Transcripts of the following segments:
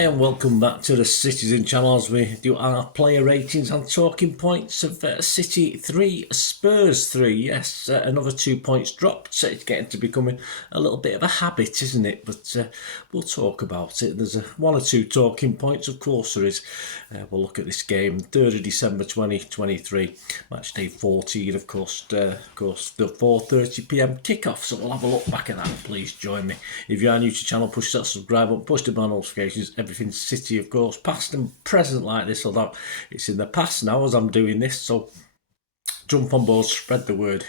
Hi and welcome back to the Citizen channel as we do our player ratings and talking points of City 3, Spurs 3. Yes, another 2 points dropped. So it's getting to becoming a little bit of a habit, isn't it? But we'll talk about it. There's one or two talking points, of course there is. We'll look at this game, 3rd of December 2023, match day 14, of course, the 4:30pm kickoff. So we'll have a look back at that. Please join me. If you are new to the channel, push that subscribe button, push the bell notifications. Everything City, of course, past and present like this, although it's in the past now as I'm doing this. So jump on board, spread the word.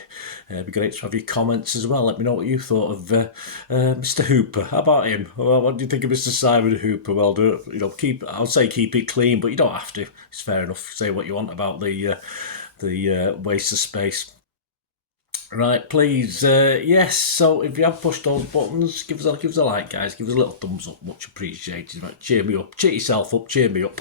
It'd be great to have your comments as well. Let me know what you thought of Mr. Hooper. How about him? Well, what do you think of Mr. Simon Hooper? Well, I'll say keep it clean, but you don't have to. It's fair enough. Say what you want about the waste of space. Right, please, yes, so if you have pushed those buttons, give us a like, guys, give us a little thumbs up, much appreciated. Right, cheer me up, cheer yourself up, cheer me up.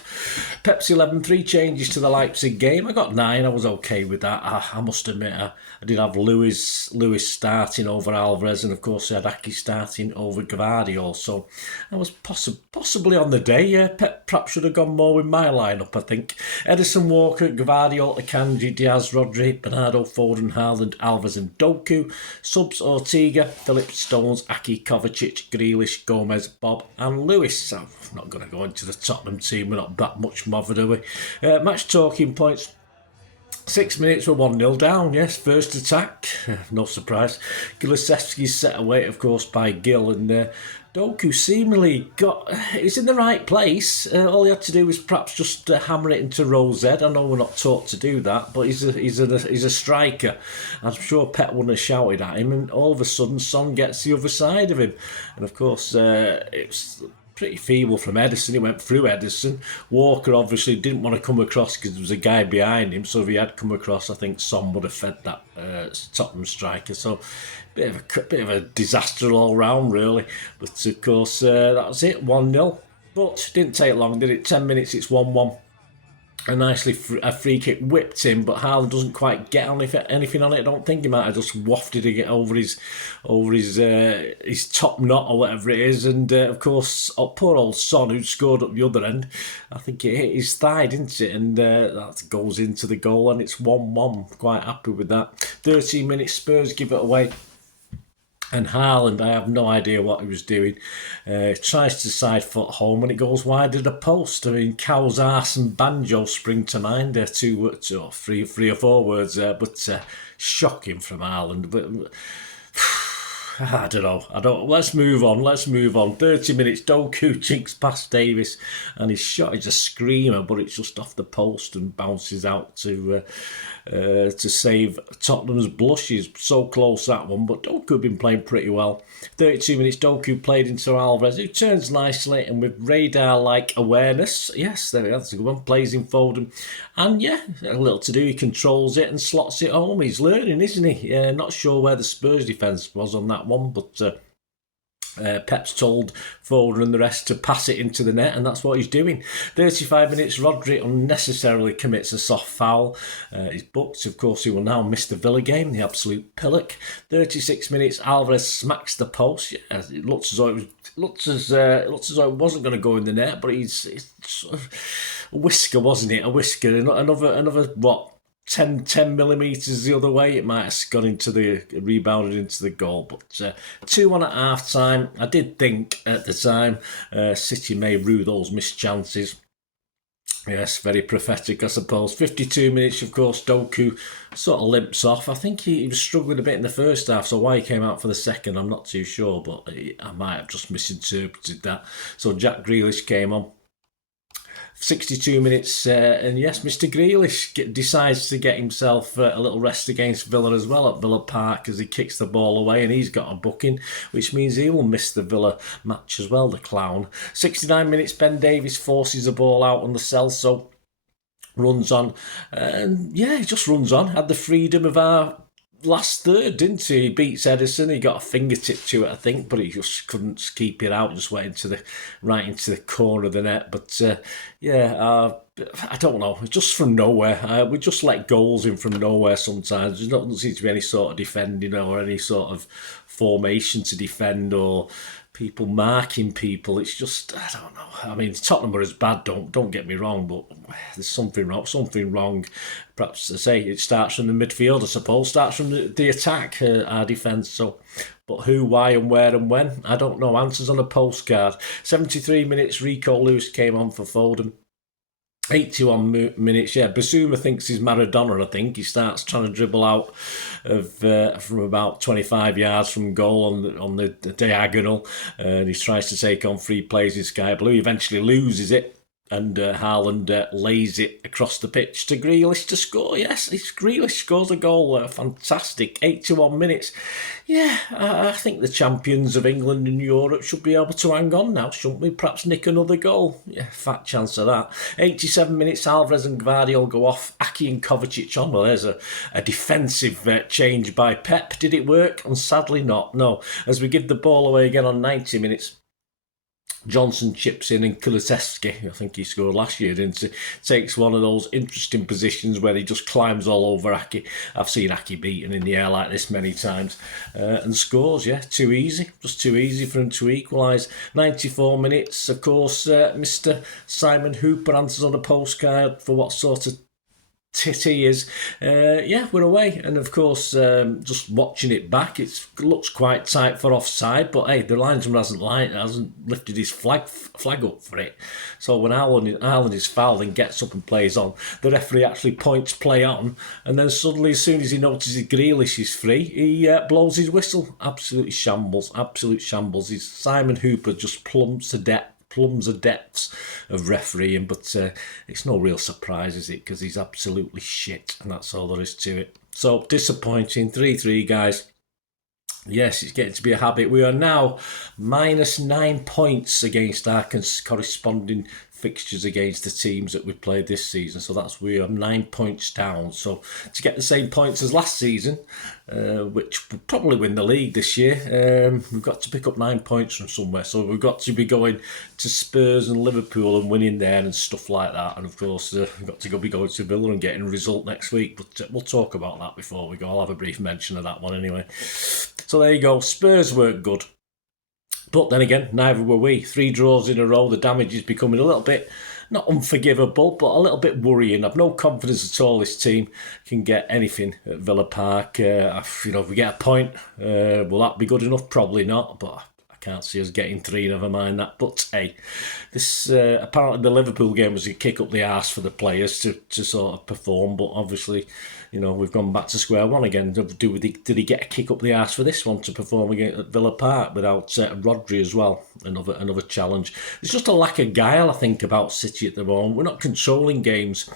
Pepsi 11, 3 changes to the Leipzig game. I got 9, I was okay with that. I must admit, I did have Lewis starting over Alvarez, and of course I had Aki starting over Gvardiol, so I was possibly on the day. Pep perhaps should have gone more with my lineup, I think. Edison, Walker, Gvardiol, Akanji, Diaz, Rodri, Bernardo, Foden, Haaland, Alvarez and Doku. Subs: Ortega, Phillips, Stones, Aki, Kovacic, Grealish, Gomez, Bob and Lewis. I'm not going to go into the Tottenham team, we're not that much bothered, are we? Match talking points. 6 minutes, we're 1-0 down, yes, first attack, no surprise. Gilasevsky's set away, of course, by Gil, and Doku seemingly it's in the right place. All he had to do was perhaps just hammer it into row Z. I know we're not taught to do that, but he's a striker. I'm sure Pep wouldn't have shouted at him, and all of a sudden Son gets the other side of him. And of course, it's pretty feeble from Edison. He went through Edison. Walker obviously didn't want to come across because there was a guy behind him, so if he had come across, I think Son would have fed that Tottenham striker. So bit of a disaster all round, really. But of course, that was it, 1-0. But didn't take long, did it? 10 minutes, it's 1-1. A free kick whipped him, but Haaland doesn't quite get anything on it. I don't think he might have just wafted it over his top knot or whatever it is. And of course, poor old Son, who scored up the other end, I think it hit his thigh, didn't it? And that goes into the goal, and it's 1-1. Quite happy with that. 13 minutes, Spurs give it away. And Haaland, I have no idea what he was doing. Tries to side foot home and it goes wide of the post. I mean, cow's arse and banjo spring to mind. Three or four words there, but shocking from Haaland. But I don't know. Let's move on. 30 minutes, Doku chinks past Davis, and his shot is a screamer, but it's just off the post and bounces out to save Tottenham's blushes. So close, that one, but Doku had been playing pretty well. 32 minutes, Doku played into Alvarez, who turns nicely and with radar-like awareness. Yes, there we are, that's a good one. Plays in Foden. And yeah, a little to do. He controls it and slots it home. He's learning, isn't he? Not sure where the Spurs defence was on that one, but Pep's told Foden and the rest to pass it into the net, and that's what he's doing. 35 minutes, Rodri unnecessarily commits a soft foul. He's booked, of course. He will now miss the Villa game, the absolute pillock. 36 minutes, Alvarez smacks the post. Yeah, it looks as though it wasn't going to go in the net, but it's sort of a whisker, wasn't it? A whisker. Another what? 10 millimetres the other way, it might have gone rebounded into the goal. But 2-1 at half time. I did think at the time City may rue those missed chances. Yes, very prophetic, I suppose. 52 minutes, of course, Doku sort of limps off. I think he was struggling a bit in the first half, so why he came out for the second, I'm not too sure, but I might have just misinterpreted that. So Jack Grealish came on. 62 minutes, and yes, Mr. Grealish decides to get himself a little rest against Villa as well at Villa Park as he kicks the ball away, and he's got a booking, which means he will miss the Villa match as well, the clown. 69 minutes, Ben Davies forces the ball out on the Celso, runs on, and yeah, he just runs on, had the freedom of our last third, didn't he? He beats Edison. He got a fingertip to it, I think, but he just couldn't keep it out. Just went right into the corner of the net. But I don't know. Just from nowhere, we just let goals in from nowhere sometimes. There doesn't seem to be any sort of defending or any sort of formation to defend or people marking people. It's just, I don't know. I mean, Tottenham are as bad. Don't get me wrong, but there's something wrong. Something wrong. Perhaps I say it starts from the midfield. I suppose starts from the attack, our defence. So, but who, why, and where and when? I don't know. Answers on a postcard. 73 minutes. Rico Lewis came on for Foden. 81 minutes, yeah. Basuma thinks he's Maradona, I think. He starts trying to dribble out of from about 25 yards from goal on the diagonal. And he tries to take on free plays in Sky Blue. He eventually loses it. And Haaland lays it across the pitch to Grealish to score. Yes, it's Grealish scores a goal. Fantastic. 81 minutes. Yeah, I think the champions of England and Europe should be able to hang on now, shouldn't we? Perhaps nick another goal. Yeah, fat chance of that. 87 minutes, Alvarez and Gvardiol go off. Aki and Kovacic on. Well, there's a defensive change by Pep. Did it work? And sadly not. No. As we give the ball away again on 90 minutes, Johnson chips in and Kulusevski, I think he scored last year, didn't he? Takes one of those interesting positions where he just climbs all over Aki. I've seen Aki beaten in the air like this many times and scores, yeah, too easy. Just too easy for him to equalise. 94 minutes, of course, Mr. Simon Hooper answers on a postcard for what sort of tit he is. Yeah, we're away, and of course just watching it back, it looks quite tight for offside, but hey, the linesman hasn't lifted his flag up for it. So when Haaland is fouled and gets up and plays on, the referee actually points play on, and then suddenly as soon as he notices Grealish is free, he blows his whistle. Absolute shambles. His Simon Hooper just plumbs the depths of refereeing, but it's no real surprise, is it? Because he's absolutely shit, and that's all there is to it. So disappointing. 3-3, guys. Yes, it's getting to be a habit. We are now -9 points against our corresponding fixtures against the teams that we've played this season. So we are 9 points down. So to get the same points as last season, which will probably win the league this year, we've got to pick up 9 points from somewhere. So we've got to be going to Spurs and Liverpool and winning there and stuff like that. And of course, we've got to be going to Villa and getting a result next week. But we'll talk about that before we go. I'll have a brief mention of that one anyway. So there you go. Spurs weren't good. But then again, neither were we. 3 draws in a row. The damage is becoming a little bit, not unforgivable, but a little bit worrying. I've no confidence at all this team can get anything at Villa Park. If we get a point, will that be good enough? Probably not, but I can't see us getting 3, never mind that. But hey, this apparently the Liverpool game was a kick up the arse for the players to sort of perform, but obviously, we've gone back to square one again. Did he get a kick up the arse for this one to perform again at Villa Park without Rodri as well? Another challenge. There's just a lack of guile, I think, about City at the moment. We're not controlling games.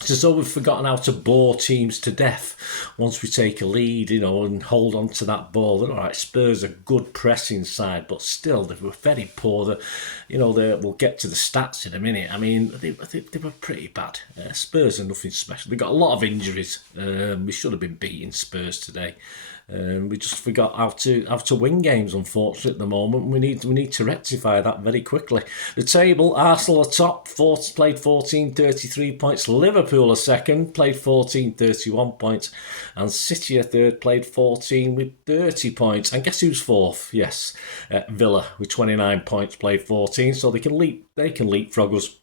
It's as though we've forgotten how to bore teams to death once we take a lead, and hold on to that ball. All right, Spurs are good pressing side, but still, they were very poor. We'll get to the stats in a minute. I mean, they were pretty bad. Spurs are nothing special. They've got a lot of injuries. We should have been beating Spurs today. We just forgot how to win games, unfortunately, at the moment. We need to rectify that very quickly. The table, Arsenal are top, played 14, 33 points. Liverpool are second, played 14, 31 points. And City are third, played 14 with 30 points. And guess who's fourth? Yes, Villa with 29 points, played 14. So they can leapfrog us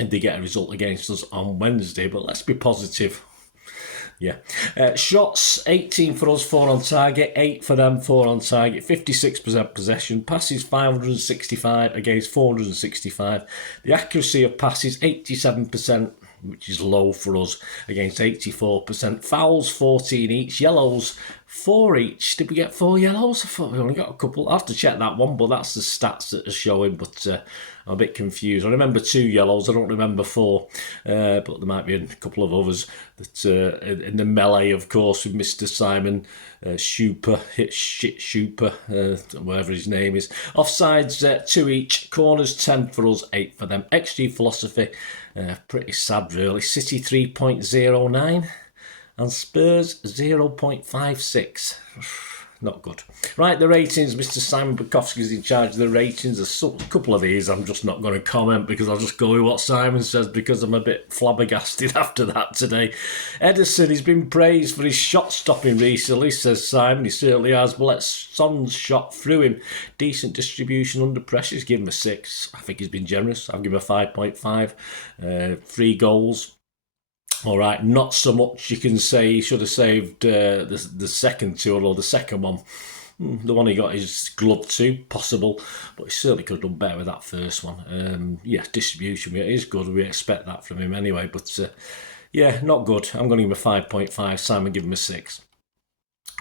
if they get a result against us on Wednesday. But let's be positive. Yeah. Shots, 18 for us, 4 on target, 8 for them, 4 on target, 56% possession, passes 565 against 465. The accuracy of passes, 87%, which is low for us, against 84%. Fouls, 14 each. Yellows, 4 each. Did we get 4 yellows? I thought we only got a couple. I'll have to check that one, but that's the stats that are showing, but I'm a bit confused. I remember 2 yellows, I don't remember 4, but there might be a couple of others that in the melee, of course, with Mr. Simon Schuper, whatever his name is. Offsides, 2 each. Corners, 10 for us, 8 for them. XG philosophy, pretty sad really. City 3.09 and Spurs 0.56. not good. Right, the ratings. Mr. Simon Bajkowski is in charge of the ratings. There's a couple of these I'm just not going to comment because I'll just go with what Simon says because I'm a bit flabbergasted after that today. Ederson has been praised for his shot stopping recently, says Simon. He certainly has, but let Son's shot through him. Decent distribution under pressure. He's given him a 6. I think he's been generous. I've given him a 5.5. 3 goals. All right, not so much you can say he should have saved the second 2, or the second one. The one he got his glove to, possible, but he certainly could have done better with that first one. Distribution, it is good. We expect that from him anyway, but not good. I'm going to give him a 5.5. Simon, give him a 6.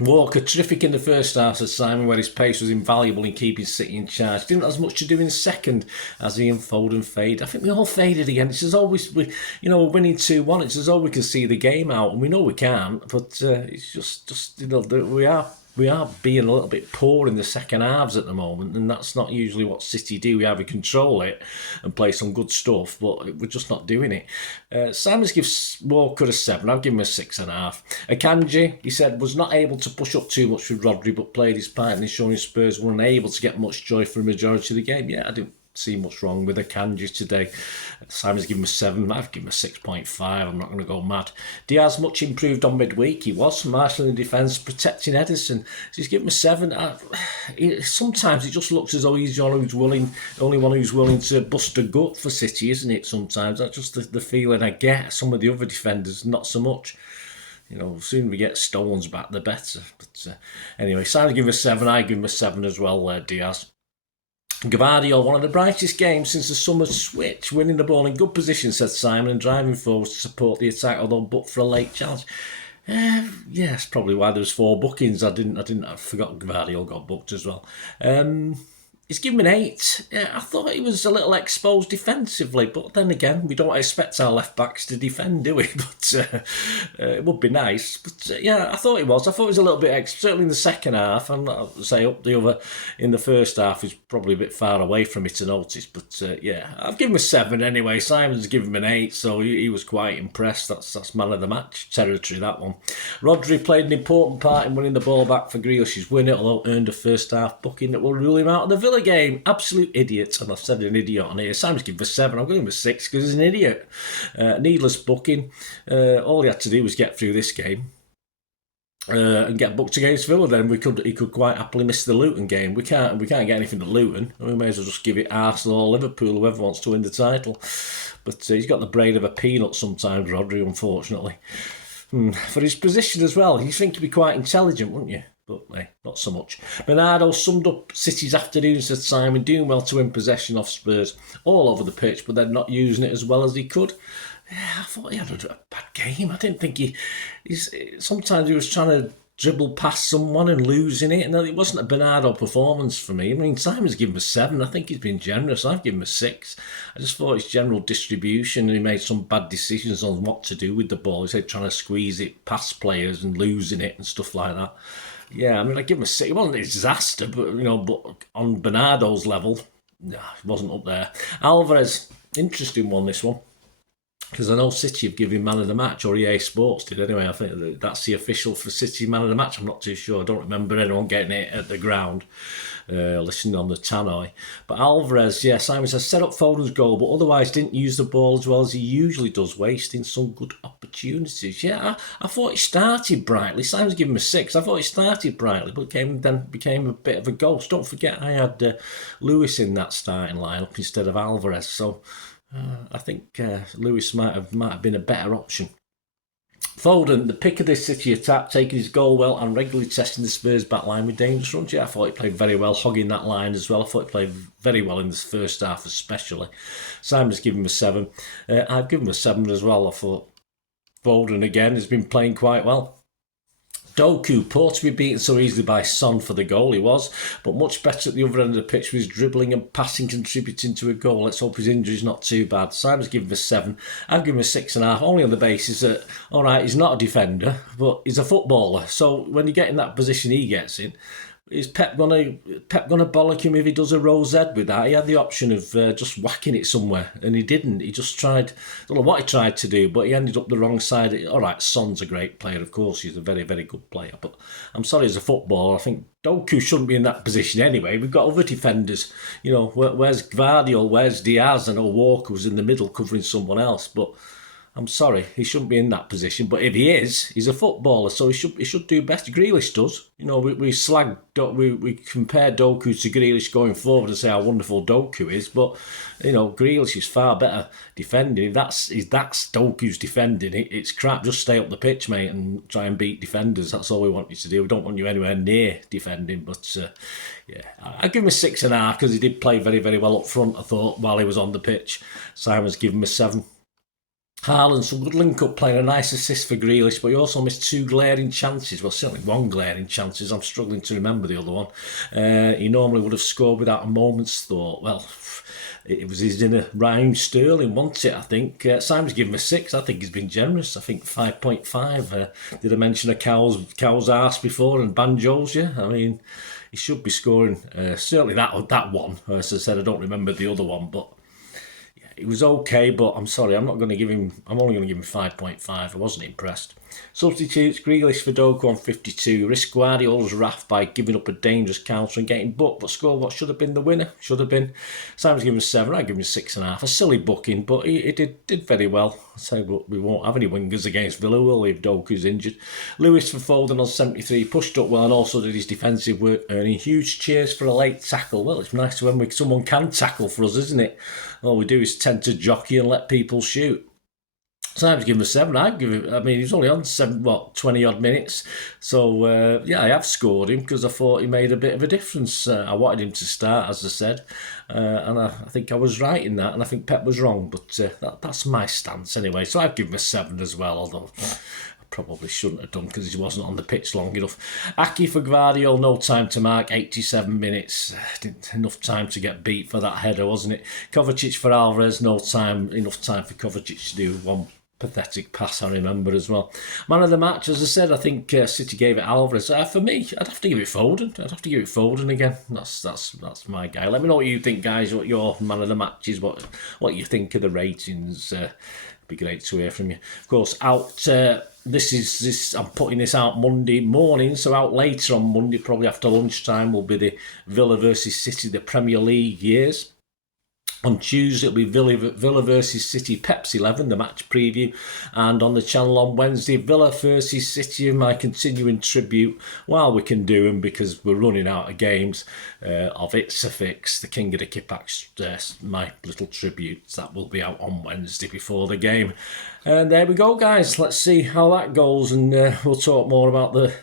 Walker, terrific in the first half, says Simon, where his pace was invaluable in keeping City in charge. Didn't have as much to do in the second as he and Foden faded. I think we all faded again. It's as always, we're winning 2-1. It's as though we can see the game out, and we know we can't, but it's just we are being a little bit poor in the second halves at the moment, and that's not usually what City do. We either control it and play some good stuff, but we're just not doing it. Simons gives Walker a 7. I've given him a 6.5. Akanji, he said, was not able to push up too much with Rodri, but played his part in ensuring Spurs were unable to get much joy for the majority of the game. Yeah, I didn't see much wrong with Akanji today. Simon's given him a 7. I've given him a 6.5. I'm not going to go mad. Diaz much improved on midweek. He was marshalling the defence, protecting Ederson. So he's given him a 7. Sometimes it just looks as though he's the only one who's willing to bust a gut for City, isn't it? Sometimes that's just the feeling I get. Some of the other defenders, not so much. The sooner we get Stones back, the better. But anyway, Simon's given him a 7. I give him a 7 as well, Diaz. Gavardio, one of the brightest games since the summer switch, winning the ball in good position, said Simon, and driving forward to support the attack, although but for a late challenge. That's probably why there was 4 bookings. I forgot Gavardio got booked as well. He's given me an 8. I thought he was a little exposed defensively, but then again, we don't expect our left-backs to defend, do we? But it would be nice. But I thought he was. I thought he was a little bit, certainly in the second half. I'm not say up the other in the first half. He's probably a bit far away from it to notice. But I've given him a 7 anyway. Simon's given him an 8, so he was quite impressed. That's man of the match territory, that one. Rodri played an important part in winning the ball back for Grealish's win, although earned a first half booking that will rule him out of the Villa game. Absolute idiot. And I've said an idiot on here. Simon's given him a 7. I'm going to give him a 6 because he's an idiot. Needless booking. All he had to do was get through this game and get booked against Villa. Then he could quite happily miss the Luton game. We can't get anything to Luton. We may as well just give it Arsenal or Liverpool, whoever wants to win the title. But he's got the brain of a peanut sometimes, Rodri, unfortunately. For his position as well, you'd think he'd be quite intelligent, wouldn't you? But not so much. Bernardo summed up City's afternoon, said Simon, doing well to win possession off Spurs all over the pitch, but then not using it as well as he could. I thought he had a bad game. I didn't think sometimes he was trying to dribble past someone and losing it, and it wasn't a Bernardo performance for me. I mean, Simon's given him a 7. I think he's been generous. I've given him a 6. I just thought his general distribution, and he made some bad decisions on what to do with the ball. He said trying to squeeze it past players and losing it and stuff like that. I mean, I give him a 6. It wasn't a disaster, but on Bernardo's level, he wasn't up there. Alvarez, interesting one, this one. Because I know City have given him man of the match, or EA Sports did anyway. I think that's the official for City man of the match. I'm not too sure. I don't remember anyone getting it at the ground, listening on the tannoy. But Alvarez, Simon says, set up Foden's goal, but otherwise didn't use the ball as well as he usually does, wasting some good opportunities. I thought he started brightly. Simon's given him a 6. I thought he started brightly, but then became a bit of a ghost. Don't forget, I had Lewis in that starting lineup instead of Alvarez, so I think Lewis might have been a better option. Foden, the pick of this City attack, taking his goal well and regularly testing the Spurs back line with dangerous runs. I thought he played very well, hogging that line as well. I thought he played very well in this first half especially. Simon's given him a 7. I've given him a 7 as well. I thought Foden again has been playing quite well. Doku, poor to be beaten so easily by Son for the goal, he was, but much better at the other end of the pitch with his dribbling and passing contributing to a goal. Let's hope his injury's not too bad. Simon's given him a 7. I've given him a 6.5, only on the basis that, alright, he's not a defender, but he's a footballer. So when you get in that position he gets in, Is Pep gonna bollock him if he does a rosette with that? He had the option of just whacking it somewhere, and he didn't. He just tried. I don't know what he tried to do, but he ended up the wrong side. All right, Son's a great player, of course. He's a very, very good player. But I'm sorry, as a footballer, I think Doku shouldn't be in that position anyway. We've got other defenders. You know, where's Gvardiol? Where's Diaz? I know Walker was in the middle covering someone else, but I'm sorry, he shouldn't be in that position. But if he is, he's a footballer, so he should do better. Grealish does. You know, we compare Doku to Grealish going forward and say how wonderful Doku is, but you know, Grealish is far better defending. If that's Doku's defending, it's crap. Just stay up the pitch, mate, and try and beat defenders. That's all we want you to do. We don't want you anywhere near defending. But yeah, I give him a 6.5 because he did play very, very well up front. I thought while he was on the pitch. Simon's given him a 7. Haaland, some good link-up play, a nice assist for Grealish, but he also missed 2 glaring chances. Well, certainly 1 glaring chances. I'm struggling to remember the other one. He normally would have scored without a moment's thought. Well, it was his inner Raheem Sterling, wasn't it, I think. Simon's given him a 6. I think he's been generous. I think 5.5. Did I mention a cow's arse before and banjos? Yeah, I mean, he should be scoring. Certainly that one. As I said, I don't remember the other one, but it was okay, but I'm sorry, I'm only going to give him 5.5. I wasn't impressed. Substitutes, Grealish for Doku on 52. Risk Guardiola's wrath by giving up a dangerous counter and getting booked, but scored what should have been the winner. Should have been. Simon's given him 7, I give him 6.5. A silly booking, but he did very well. So we won't have any wingers against Villa, will we, if Doku's injured. Lewis for Foden on 73, pushed up well and also did his defensive work, earning huge cheers for a late tackle. Well, it's nice when someone can tackle for us, isn't it? All we do is tend to jockey and let people shoot. Simon's given him a 7. I mean, he's only on 20 odd minutes. So, yeah, I have scored him because I thought he made a bit of a difference. I wanted him to start, as I said. And I think I was right in that. And I think Pep was wrong. But that's my stance anyway. So I've given him a 7 as well, although I probably shouldn't have done because he wasn't on the pitch long enough. Aki for Gvardiol, no time to mark, 87 minutes. Enough time to get beat for that header, wasn't it? Kovacic for Alvarez, enough time for Kovacic to do one pathetic pass, I remember as well. Man of the match, as I said, I think City gave it Alvarez. For me, I'd have to give it Foden. Again. That's my guy. Let me know what you think, guys. What your man of the match is. What you think of the ratings. It'd be great to hear from you. Of course, out. I'm putting this out Monday morning, so out later on Monday, probably after lunchtime, will be the Villa versus City, the Premier League years. On Tuesday, it'll be Villa versus City, Pep's 11, the match preview. And on the channel on Wednesday, Villa versus City, my continuing tribute, while we can do them because we're running out of games, of It's a Fix, the King of the Kippax, my little tribute. That will be out on Wednesday before the game. And there we go, guys. Let's see how that goes. And we'll talk more about the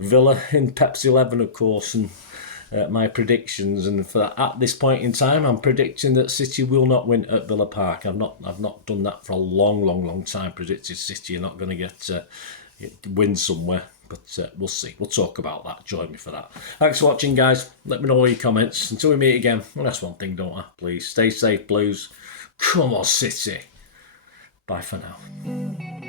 Villa in Pep's 11, of course, and my predictions, and at this point in time, I'm predicting that City will not win at Villa Park. I've not done that for a long time. Predicted City are not going to get win somewhere, but we'll see. We'll talk about that. Join me for that. Thanks for watching, guys. Let me know all your comments. Until we meet again, well, that's one thing, don't I? Please stay safe, Blues. Come on, City. Bye for now.